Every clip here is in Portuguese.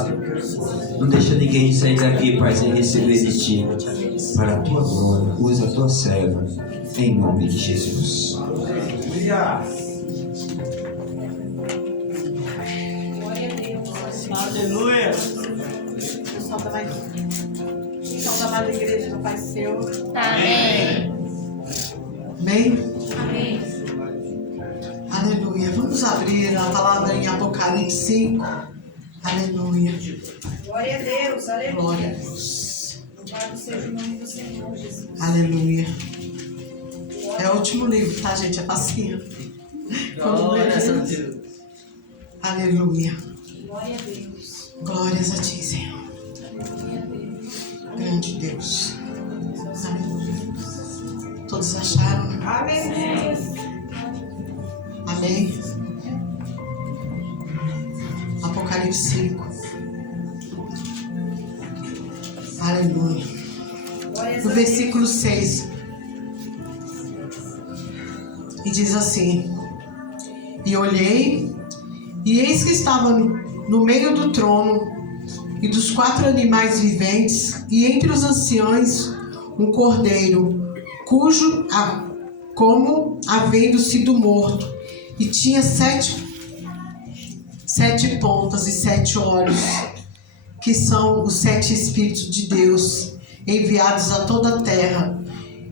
abençoado. Não deixa ninguém sair daqui, Pai, sem receber de Ti. Para a Tua glória, usa a Tua serva. Em nome de Jesus. Aleluia. Aleluia. Pessoal da amada igreja do Pai Seu. Amém. Amém? Amém. Aleluia. Vamos abrir a palavra em Apocalipse 5. Aleluia. Glória a Deus, aleluia. Glória a Deus. Louvado seja o nome do Senhor Jesus. Aleluia. É o último livro, tá, gente? É facinho. Glória a Deus. Aleluia. Glória a Deus. Glórias a Ti, Senhor. Glória a Deus. Grande Deus. Aleluia. Todos acharam? Aleluia. Amém. Apocalipse 5. Aleluia. Glória No a versículo 6. E diz assim: E olhei, e eis que estava no meio do trono e dos 4 animais viventes, e entre os anciões um cordeiro, cujo, como havendo sido morto, e tinha 7 pontas e 7 olhos, que são os 7 Espíritos de Deus, enviados a toda a terra.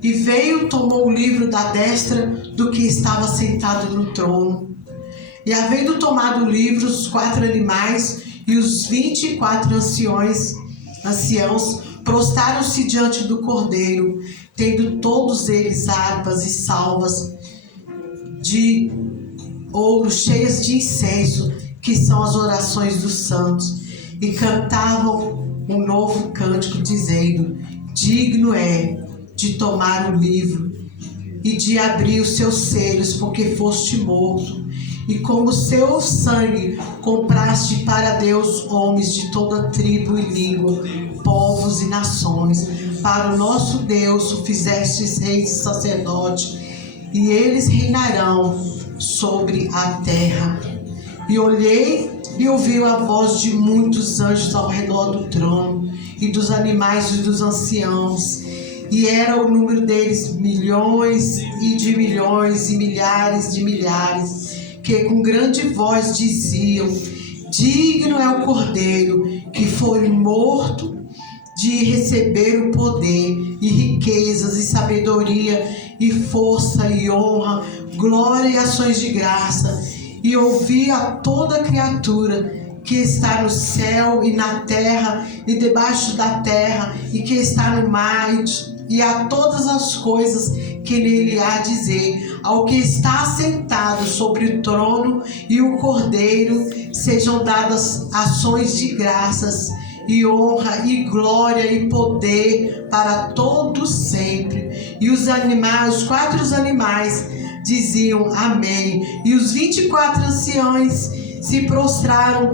E veio, tomou o livro da destra do que estava sentado no trono. E havendo tomado o livro, os 4 animais e os 24 anciãos prostraram-se diante do cordeiro, tendo todos eles harpas e salvas de ouro cheias de incenso, que são as orações dos santos, e cantavam um novo cântico, dizendo: Digno é de tomar o livro e de abrir os seus selos, porque foste morto, e com o seu sangue compraste para Deus homens de toda tribo e língua, povos e nações. Para o nosso Deus o fizestes reis e sacerdote, e eles reinarão sobre a terra. E olhei e ouvi a voz de muitos anjos ao redor do trono, e dos animais e dos anciãos, e era o número deles milhões e de milhões e milhares de milhares, que com grande voz diziam: Digno é o Cordeiro que foi morto de receber o poder e riquezas e sabedoria e força e honra, glória e ações de graça. E ouvi a toda criatura que está no céu e na terra e debaixo da terra e que está no mar, e a todas as coisas que nele há dizer, ao que está assentado sobre o trono e o Cordeiro, sejam dadas ações de graças e honra e glória e poder para todos sempre. E os animais, os 4 animais diziam amém, e os 24 anciões se prostraram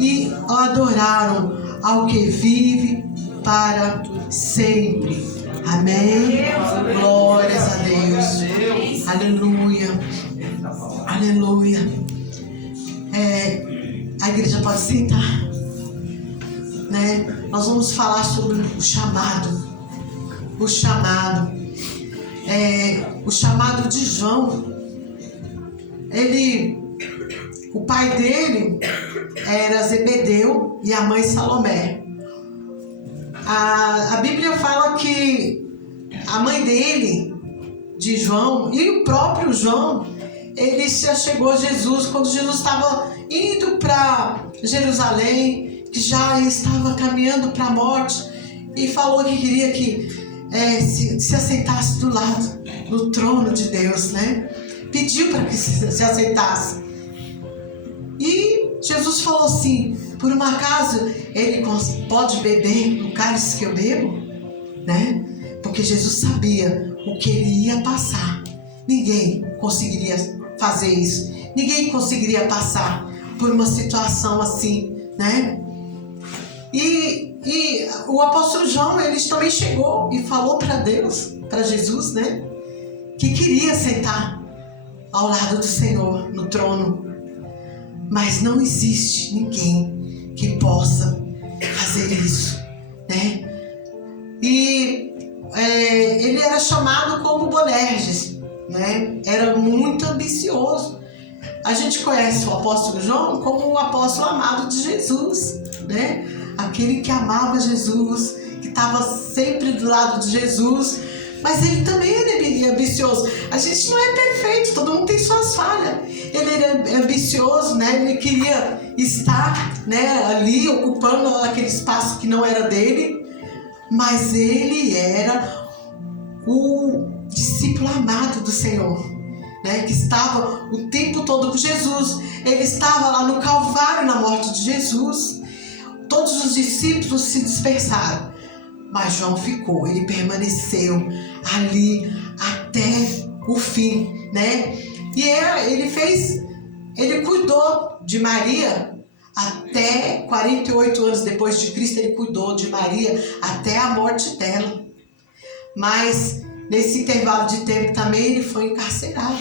e adoraram ao que vive para sempre. Amém. Glórias a Deus. Aleluia. Aleluia. A igreja pode sentar, né? Nós vamos falar sobre o chamado. O chamado. O chamado de João. O pai dele era Zebedeu e a mãe Salomé. A Bíblia fala que a mãe dele, de João, e o próprio João, ele se achegou a Jesus quando Jesus estava indo para Jerusalém, que já estava caminhando para a morte, e falou que queria que se assentasse do lado, no trono de Deus, né? Pediu para que se assentasse. E Jesus falou assim: por um acaso ele pode beber no cálice que eu bebo? Né? Porque Jesus sabia o que ele ia passar. Ninguém conseguiria fazer isso. Ninguém conseguiria passar por uma situação assim, né? E o apóstolo João, ele também chegou e falou para Deus, para Jesus, né? Que queria sentar ao lado do Senhor, no trono. Mas não existe ninguém que possa fazer isso, né? E ele era chamado como Boanerges, né? Era muito ambicioso. A gente conhece o apóstolo João como o apóstolo amado de Jesus, né? Aquele que amava Jesus, que estava sempre do lado de Jesus, mas ele também era ambicioso. A gente não é perfeito, todo mundo tem suas falhas. Ele era ambicioso, né? Ele queria estar, né, ali ocupando aquele espaço que não era dele, mas ele era o discípulo amado do Senhor, né? Que estava o tempo todo com Jesus. Ele estava lá no Calvário, na morte de Jesus. Todos os discípulos se dispersaram, mas João ficou, ele permaneceu ali até o fim, né? E ele cuidou de Maria até 48 anos depois de Cristo, ele cuidou de Maria até a morte dela. Mas nesse intervalo de tempo também ele foi encarcerado,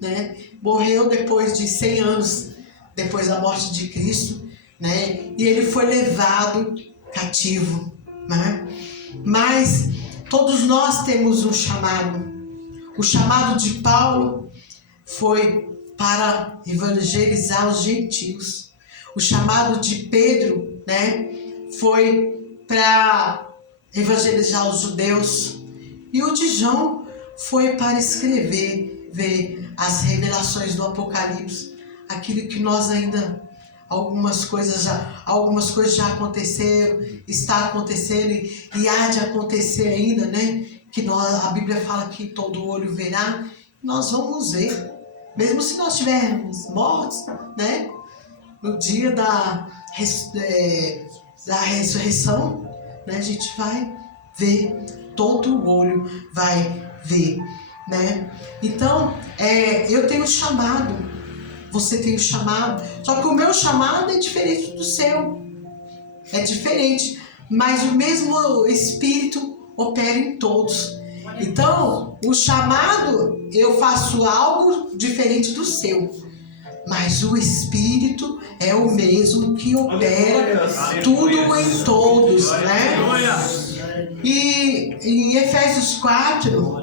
né? Morreu depois de 100 anos depois da morte de Cristo, né? E ele foi levado cativo, né? Mas todos nós temos um chamado. O chamado de Paulo foi para evangelizar os gentios. O chamado de Pedro, né, foi para evangelizar os judeus. E o de João foi para escrever, ver as revelações do Apocalipse, aquilo que nós ainda, algumas coisas já aconteceram, está acontecendo e há de acontecer ainda, né? Que a Bíblia fala que todo olho verá, nós vamos ver, mesmo se nós estivermos mortos, né? No dia da ressurreição, né? A gente vai ver, todo olho vai ver, né? Então, eu tenho chamado, você tem o chamado, só que o meu chamado é diferente do seu, é diferente, mas o mesmo Espírito opera em todos. Então, o chamado, eu faço algo diferente do seu, mas o Espírito é o mesmo que opera tudo em todos, né? E em Efésios 4,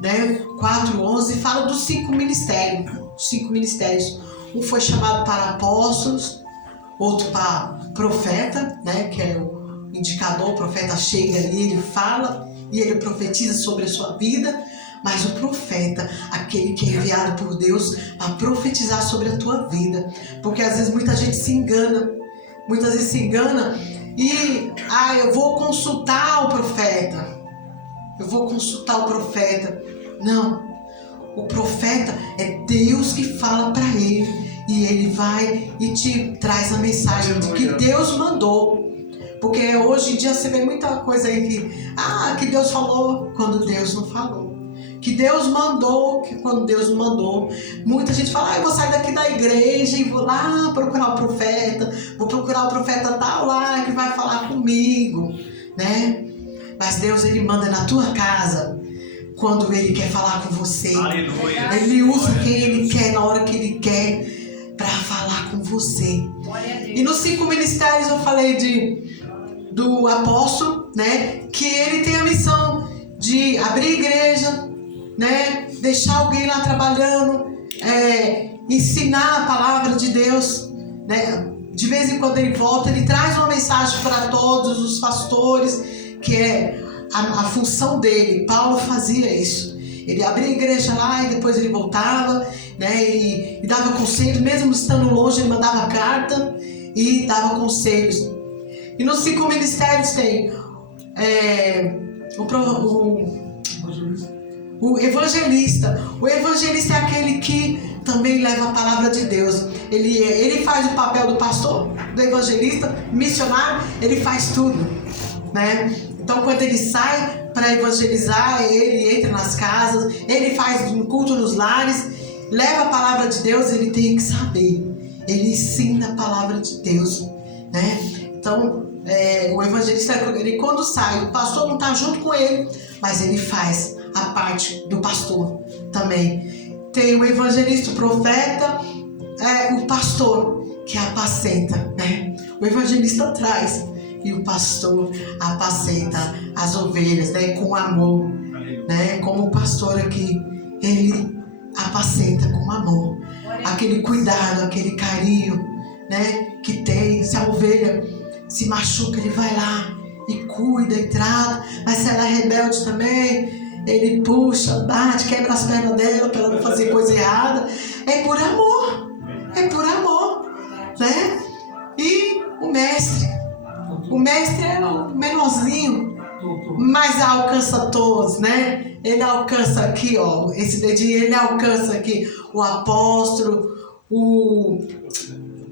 né, 4:11, fala dos 5 ministérios. Os 5 ministérios. Um foi chamado para apóstolos, outro para profeta, né, que é o indicador. O profeta chega ali, ele fala e ele profetiza sobre a sua vida. Mas o profeta, aquele que é enviado por Deus para profetizar sobre a tua vida. Porque às vezes muita gente se engana. Muitas vezes se engana e eu vou consultar o profeta. Eu vou consultar o profeta. Não. O profeta é Deus que fala para ele. E ele vai e te traz a mensagem de que Deus mandou. Porque hoje em dia você vê muita coisa aí que Deus falou quando Deus não falou. Que Deus mandou, que quando Deus não mandou. Muita gente fala, eu vou sair daqui da igreja e vou lá procurar o profeta. Vou procurar o profeta tal lá que vai falar comigo, né? Mas Deus, ele manda na tua casa quando ele quer falar com você. Aleluia. Ele usa quem ele quer, na hora que ele quer, para falar com você. E nos 5 ministérios eu falei do apóstolo, né? Que ele tem a missão de abrir igreja, né? Deixar alguém lá trabalhando, ensinar a palavra de Deus, né? De vez em quando ele volta, ele traz uma mensagem para todos os pastores, que é a função dele. Paulo fazia isso. Ele abria a igreja lá e depois ele voltava, né? E dava conselhos, mesmo estando longe, ele mandava carta e dava conselhos. E nos 5 ministérios tem o evangelista. O evangelista é aquele que também leva a palavra de Deus. Ele faz o papel do pastor, do evangelista, missionário, ele faz tudo, né? Então, quando ele sai para evangelizar, ele entra nas casas, ele faz um culto nos lares, leva a palavra de Deus, ele tem que saber. Ele ensina a palavra de Deus, né? Então, o evangelista, ele quando sai, o pastor não está junto com ele, mas ele faz a parte do pastor também. Tem o evangelista, o profeta, o pastor que apacenta, né? o evangelista traz e o pastor apacenta as ovelhas, né, com amor, né, como o pastor aqui, ele apacenta com amor, aquele cuidado, aquele carinho, né, que tem. Se a ovelha se machuca, ele vai lá e cuida e trata, mas se ela é rebelde também, ele puxa, bate, quebra as pernas dela para ela não fazer coisa errada. É por amor, né? E o mestre é o menorzinho, mas alcança todos, né? Ele alcança aqui, ó, esse dedinho, ele alcança aqui o apóstolo, o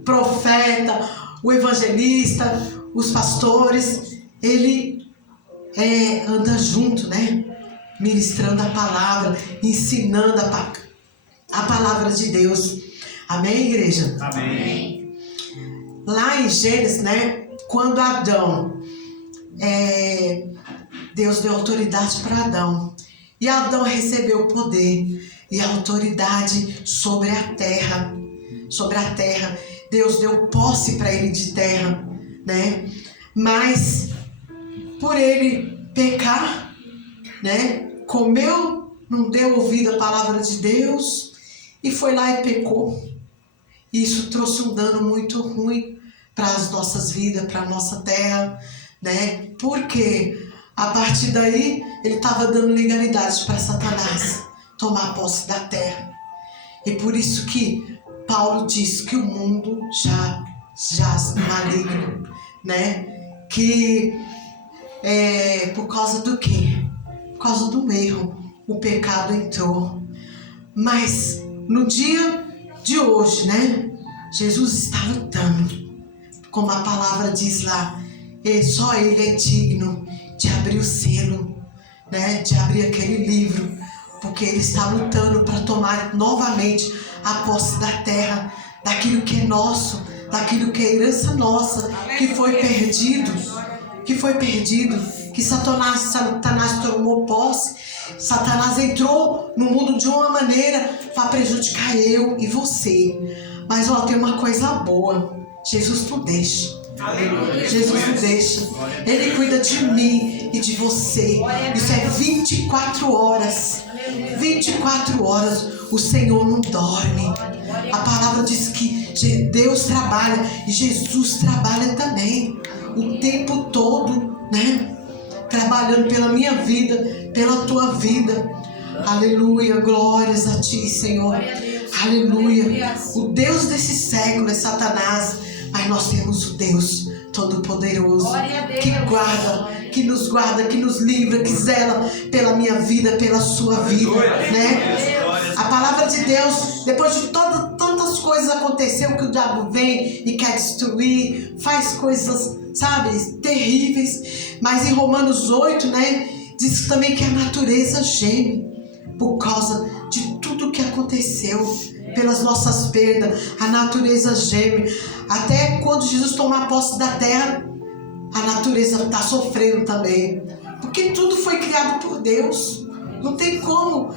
profeta, o evangelista, os pastores. Ele anda junto, né? Ministrando a palavra, ensinando a palavra de Deus. Amém, igreja? Amém. Lá em Gênesis, né? Quando Adão, Deus deu autoridade para Adão. E Adão recebeu o poder e a autoridade sobre a terra. Sobre a terra. Deus deu posse para ele de terra, né? Mas por ele pecar, né? Comeu, não deu ouvido à palavra de Deus e foi lá e pecou. Isso trouxe um dano muito ruim para as nossas vidas, para a nossa terra, né? Porque a partir daí ele estava dando legalidade para Satanás tomar posse da terra. E por isso que Paulo diz que o mundo já jaz no maligno, né? Que por causa do quê? Por causa do erro, o pecado entrou. Mas no dia de hoje, né? Jesus está lutando. Como a palavra diz lá, só Ele é digno de abrir o selo, né? De abrir aquele livro. Porque Ele está lutando para tomar novamente a posse da terra, daquilo que é nosso, daquilo que é herança nossa, que foi perdido. Que Satanás tomou posse. Satanás entrou no mundo de uma maneira para prejudicar eu e você. Mas tem uma coisa boa. Jesus não deixa. Jesus não deixa. Ele cuida de mim e de você. Isso é 24 horas. 24 horas. O Senhor não dorme. A palavra diz que Deus trabalha e Jesus trabalha também. O tempo todo, né? Trabalhando pela minha vida, pela tua vida. Aleluia, glórias a ti, Senhor. Aleluia. O Deus desse século é Satanás, mas nós temos o Deus Todo-Poderoso que guarda, que nos livra, que zela pela minha vida, pela sua vida, né? A palavra de Deus, depois de tantas coisas aconteceu que o diabo vem e quer destruir, faz coisas, sabe, terríveis. Mas em Romanos 8, né, diz também que a natureza geme por causa de tudo que aconteceu, pelas nossas perdas. A natureza geme. Até quando Jesus tomar posse da terra, a natureza está sofrendo também. Porque tudo foi criado por Deus. Não tem como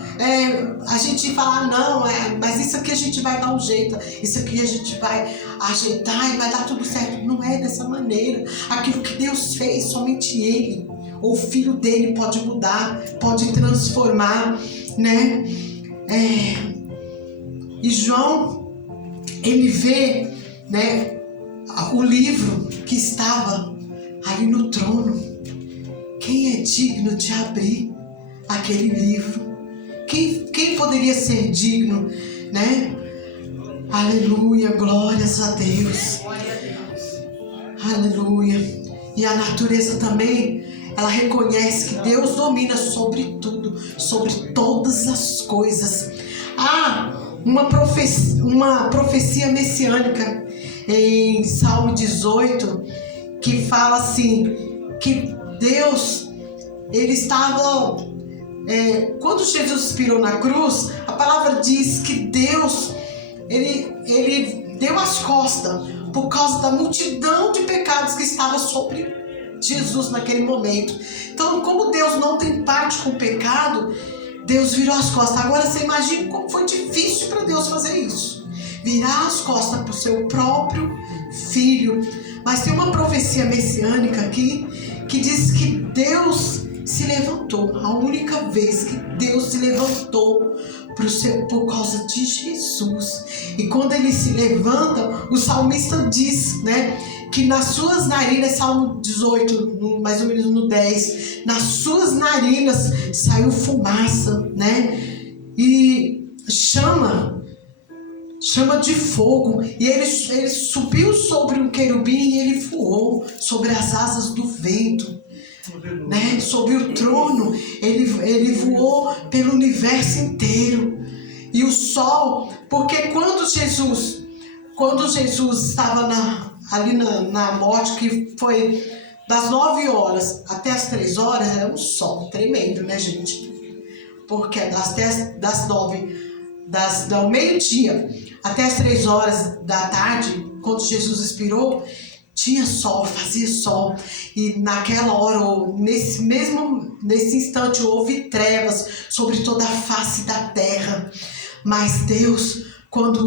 a gente falar, não, mas isso aqui a gente vai dar um jeito, isso aqui a gente vai ajeitar e vai dar tudo certo. Não é dessa maneira. Aquilo que Deus fez, somente Ele, ou o Filho dele pode mudar, pode transformar, né? E João, ele vê, né, o livro que estava ali no trono. Quem é digno de abrir aquele livro? Quem poderia ser digno, né? Aleluia, glórias a Deus. Aleluia. E a natureza também, ela reconhece que Deus domina sobre tudo, sobre todas as coisas. Uma profecia messiânica em Salmo 18, que fala assim, que Deus, ele estava... quando Jesus expirou na cruz, a palavra diz que Deus, ele deu as costas por causa da multidão de pecados que estava sobre Jesus naquele momento. Então, como Deus não tem parte com o pecado, Deus virou as costas. Agora você imagina como foi difícil para Deus fazer isso. Virar as costas para o seu próprio filho. Mas tem uma profecia messiânica aqui que diz que Deus se levantou. A única vez que Deus se levantou por causa de Jesus. E quando ele se levanta, o salmista diz, né, que nas suas narinas, Salmo 18, mais ou menos no 10, nas suas narinas saiu fumaça, né, e chama de fogo, e ele subiu sobre um querubim e ele voou sobre as asas do vento, né? Sobre o trono, ele voou pelo universo inteiro. E o sol, porque quando Jesus estava ali na morte, que foi das 9 horas até as 3 horas, era um sol tremendo, né, gente? Porque do meio-dia até as 3 horas da tarde, quando Jesus expirou, tinha sol, fazia sol. E naquela hora, nesse instante, houve trevas sobre toda a face da terra. Mas Deus, quando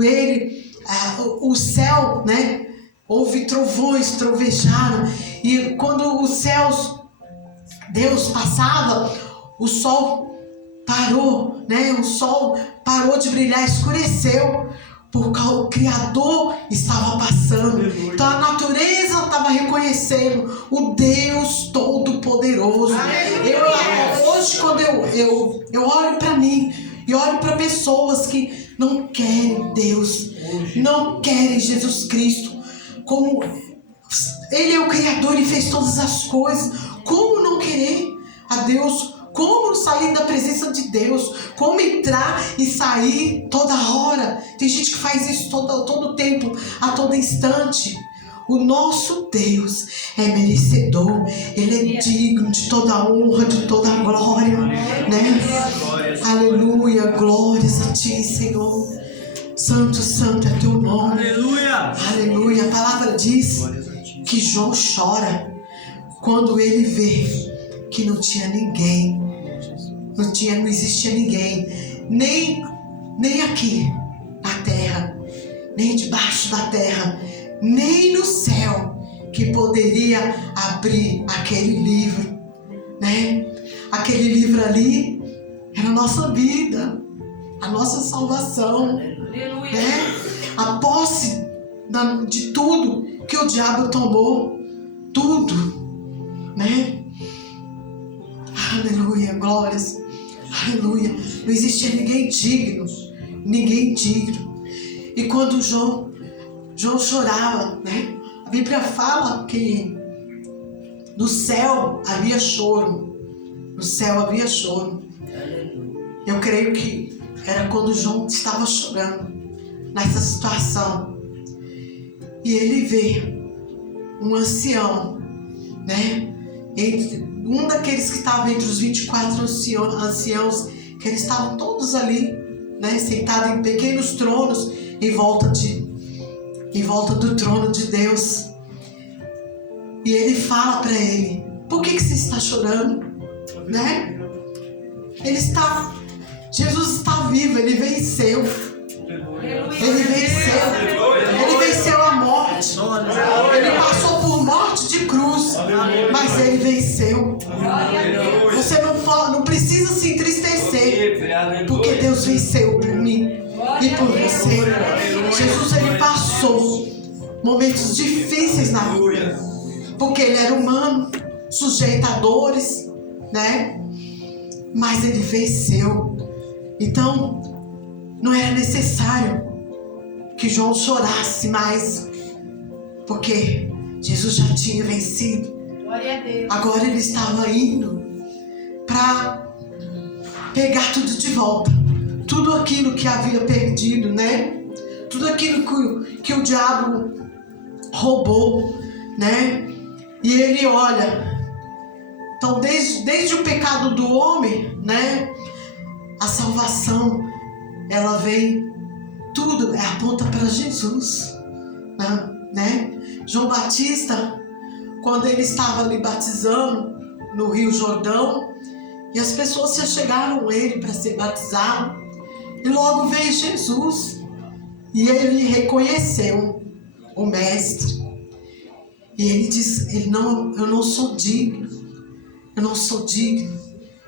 o céu, né, houve trovões, trovejaram. E quando os céus, Deus passava, o sol parou, né? O sol parou de brilhar, escureceu, porque o Criador estava passando. Então a natureza estava reconhecendo o Deus Todo-Poderoso. Hoje, quando eu olho para mim e olho para pessoas que não querem Deus, não querem Jesus Cristo, como Ele é o Criador, Ele fez todas as coisas, como não querer a Deus? Como sair da presença de Deus? Como entrar e sair toda hora? Tem gente que faz isso todo tempo, a todo instante. O nosso Deus é merecedor. Ele é digno de toda honra, de toda glória, né? Aleluia, glórias a Ti, Senhor. Santo, santo é Teu nome. Aleluia. Aleluia. A palavra diz que João chora quando ele vê que não tinha ninguém, não existia ninguém, nem aqui na terra, nem debaixo da terra, nem no céu, que poderia abrir aquele livro, né? Aquele livro ali era a nossa vida, a nossa salvação, né? A posse de tudo que o diabo tomou, tudo, né? Aleluia, glórias, aleluia. Não existia ninguém digno. E quando João chorava, né? A Bíblia fala que no céu havia choro. No céu havia choro. Eu creio que era quando João estava chorando nessa situação. E ele vê um ancião, né? Um daqueles que estavam entre os 24 anciãos, que eles estavam todos ali, né, sentados em pequenos tronos em volta do trono de Deus. E ele fala para ele: por que você está chorando? Né? Jesus está vivo, ele venceu. Ele venceu a morte. Ele passou por morte de cruz, mas ele venceu. Você não precisa se entristecer, porque Deus venceu por mim e por você. Jesus, ele passou momentos difíceis na vida, porque ele era humano, sujeito a dores, né? Mas ele venceu. Então não era necessário que João chorasse mais, porque Jesus já tinha vencido. Glória a Deus. Agora ele estava indo para pegar tudo de volta, tudo aquilo que havia perdido, né? Tudo aquilo que o diabo roubou, né? E ele olha. Então, desde o pecado do homem, né? A salvação, ela vem, tudo aponta para Jesus, né? João Batista, quando ele estava ali batizando no Rio Jordão, e as pessoas se achegaram a ele para ser batizado, e logo veio Jesus, e ele reconheceu o mestre. E ele diz, eu não sou digno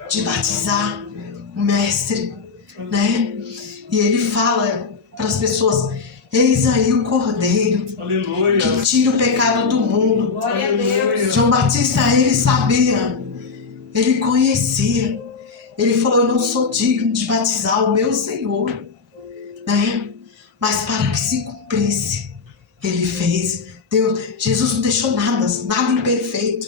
de batizar o mestre, né? E ele fala para as pessoas, eis aí o Cordeiro, Aleluia. que tira o pecado do mundo. Glória a Deus. João Batista, ele sabia, ele conhecia. Ele falou, eu não sou digno de batizar o meu Senhor, né? Mas para que se cumprisse, ele fez. Jesus não deixou nada imperfeito.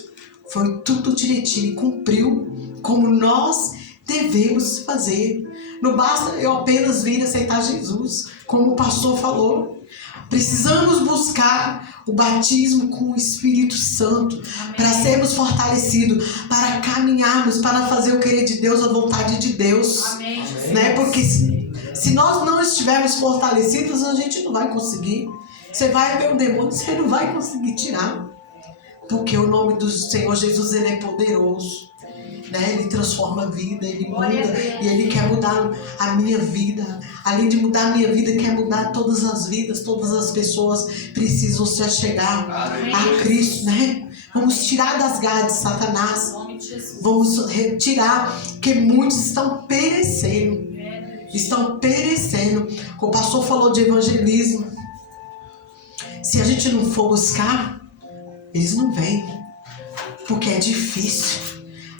Foi tudo direitinho, ele cumpriu como nós devemos fazer. Não basta eu apenas vir aceitar Jesus, como o pastor falou. Precisamos buscar o batismo com o Espírito Santo para sermos fortalecidos, para caminharmos, para fazer o querer de Deus, a vontade de Deus. Amém. Né? Porque se nós não estivermos fortalecidos, a gente não vai conseguir. Você vai ver o demônio, você não vai conseguir tirar. Porque o nome do Senhor Jesus, ele é poderoso. Né? Ele transforma a vida, ele muda. E ele quer mudar a minha vida. Além de mudar a minha vida, quer mudar todas as vidas. Todas as pessoas precisam se achegar a Cristo, né? Vamos tirar das garras de Satanás. Em nome de Jesus. Vamos retirar, porque muitos estão perecendo. Estão perecendo. O pastor falou de evangelismo. Se a gente não for buscar, eles não vêm. Porque é difícil.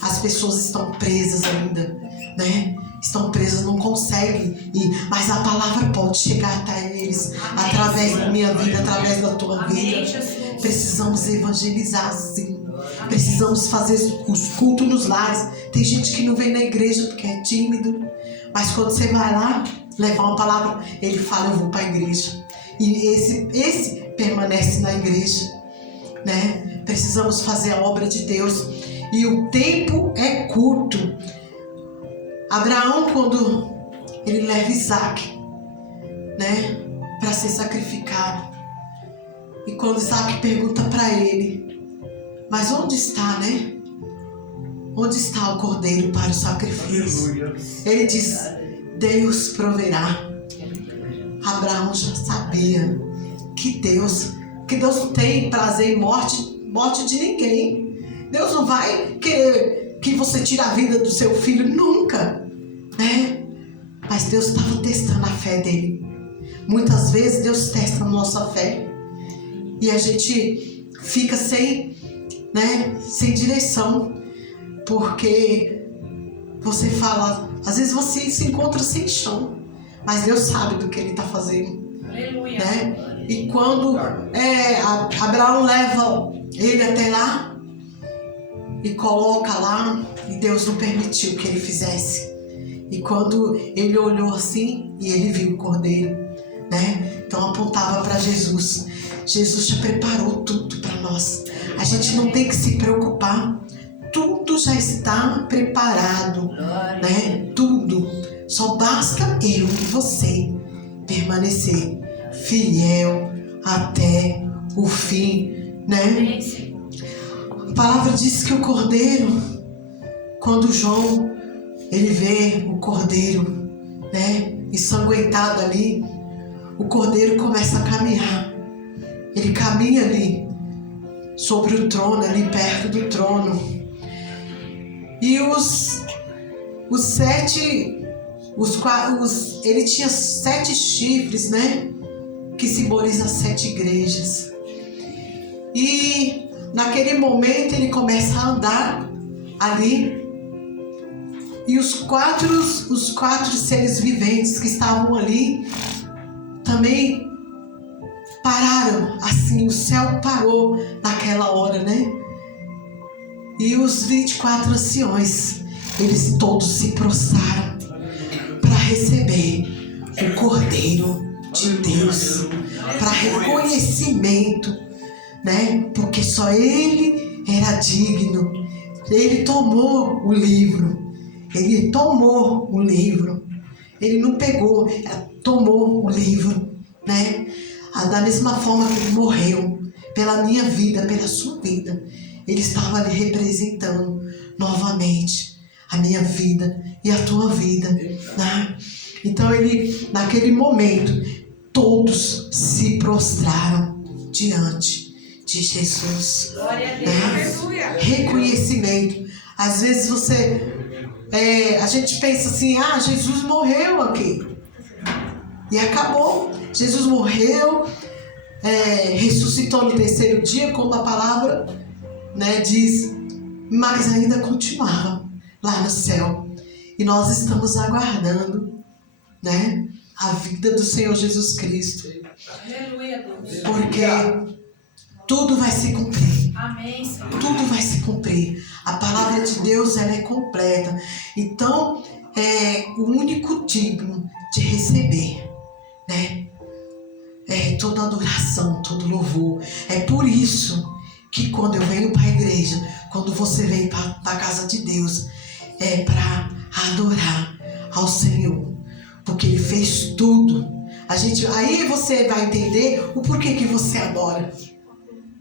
As pessoas estão presas ainda, né? Estão presas, não conseguem ir. Mas a palavra pode chegar até eles. Amém. Através da minha vida, através da tua Amém, vida. Jesus. Precisamos evangelizar, sim. Precisamos fazer os cultos nos lares. Tem gente que não vem na igreja porque é tímido. Mas quando você vai lá, levar uma palavra, ele fala, eu vou para a igreja. E esse permanece na igreja, né? Precisamos fazer a obra de Deus. E o tempo é curto. Abraão, quando ele leva Isaac, né, para ser sacrificado. E quando Isaac pergunta para ele, mas onde está, né? Onde está o cordeiro para o sacrifício? Aleluia. Ele diz, Deus proverá. Abraão já sabia que Deus não tem prazer em morte de ninguém. Deus não vai querer que você tire a vida do seu filho, nunca, né? Mas Deus estava testando a fé dele. Muitas vezes Deus testa a nossa fé e a gente fica sem direção, porque você fala, às vezes você se encontra sem chão, mas Deus sabe do que Ele está fazendo. Aleluia. Né? E quando Abraão leva ele até lá e coloca lá, e Deus não permitiu que ele fizesse. E quando ele olhou assim, e ele viu o cordeiro, né? Então apontava para Jesus. Jesus já preparou tudo para nós. A gente não tem que se preocupar. Tudo já está preparado, né? Tudo. Só basta eu e você permanecer fiel até o fim, né? A palavra diz que o cordeiro, quando João ele vê o cordeiro, né, ensanguentado ali, o cordeiro começa a caminhar. Ele caminha ali sobre o trono, ali perto do trono. E ele tinha 7 chifres, né? Que simboliza 7 igrejas. E naquele momento ele começa a andar ali. E os quatro seres viventes que estavam ali também pararam. Assim, o céu parou naquela hora, né? E os 24 anciões, eles todos se prostraram para receber o Cordeiro de Deus, para reconhecimento, né? Porque só Ele era digno. Ele tomou o livro. Ele tomou o livro. Ele não pegou, tomou o livro, né? Da mesma forma que ele morreu pela minha vida, pela sua vida, ele estava ali representando novamente a minha vida e a tua vida, né? Então ele, naquele momento, todos se prostraram diante de Jesus. Glória a Deus. Né? Aleluia. Reconhecimento. Às vezes a gente pensa assim, Jesus morreu aqui. E acabou. Jesus morreu, ressuscitou no terceiro dia, como a palavra, né, diz, mas ainda continuava lá no céu. E nós estamos aguardando, né, a vida do Senhor Jesus Cristo. Aleluia, Deus. Porque tudo vai se cumprir. Amém, Senhor. Tudo vai se cumprir. A palavra de Deus, ela é completa. Então, é o único digno de receber, né? Toda adoração, todo louvor. É por isso que quando eu venho para a igreja, quando você vem para a casa de Deus, é para adorar ao Senhor. Porque Ele fez tudo. Aí você vai entender o porquê que você adora.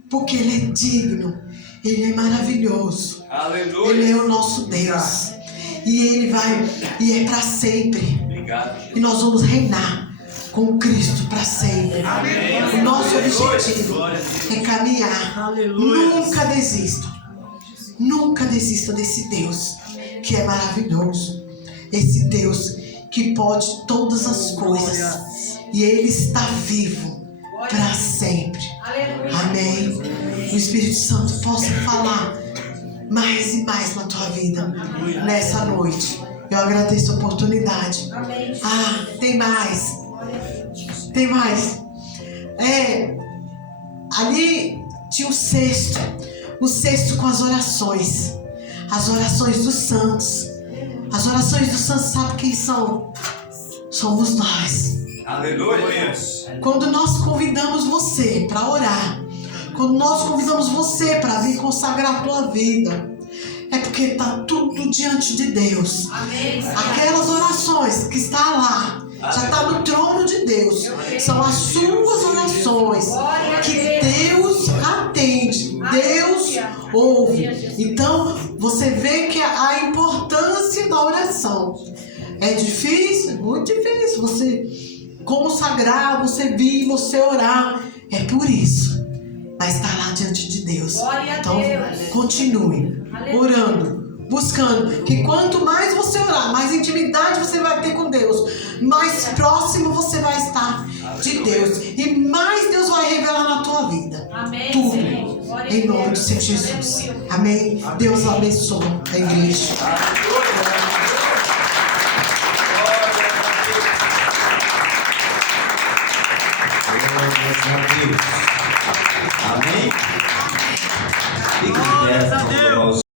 Porque Ele é digno. Ele é maravilhoso. Aleluia. Ele é o nosso Deus. E Ele vai, e é para sempre. Obrigado. E nós vamos reinar com Cristo para sempre. Amém. O nosso Aleluia. objetivo Glória a Deus. é caminhar. Aleluia. Nunca desista. Nunca desista desse Deus que é maravilhoso. Esse Deus que pode todas as coisas. E Ele está vivo para sempre. Aleluia. Amém. O Espírito Santo possa falar mais e mais na tua vida nessa noite. Eu agradeço a oportunidade. Amém. Tem mais. Tem mais. Ali tinha o cesto com as orações dos santos. As orações dos santos, sabe quem são? Somos nós. Aleluia. Quando nós convidamos você para orar, quando nós convidamos você para vir consagrar a tua vida, é porque está tudo diante de Deus. Amém. Aquelas orações que está lá, já está no trono de Deus. São as suas orações que Deus atende, Deus ouve. Então, você vê que a importância da oração é difícil, muito difícil. Você consagrar, você vir, você orar. É por isso. Mas está lá diante de Deus. Então, continue orando, buscando. Que quanto mais você orar, mais intimidade você vai ter com Deus, mais próximo você vai estar de Deus. E mais Deus vai revelar na tua vida. Amém. Tudo. Senhor. Glória a Em nome Deus. do Senhor Jesus. Aleluia. Amém. Deus abençoe a igreja.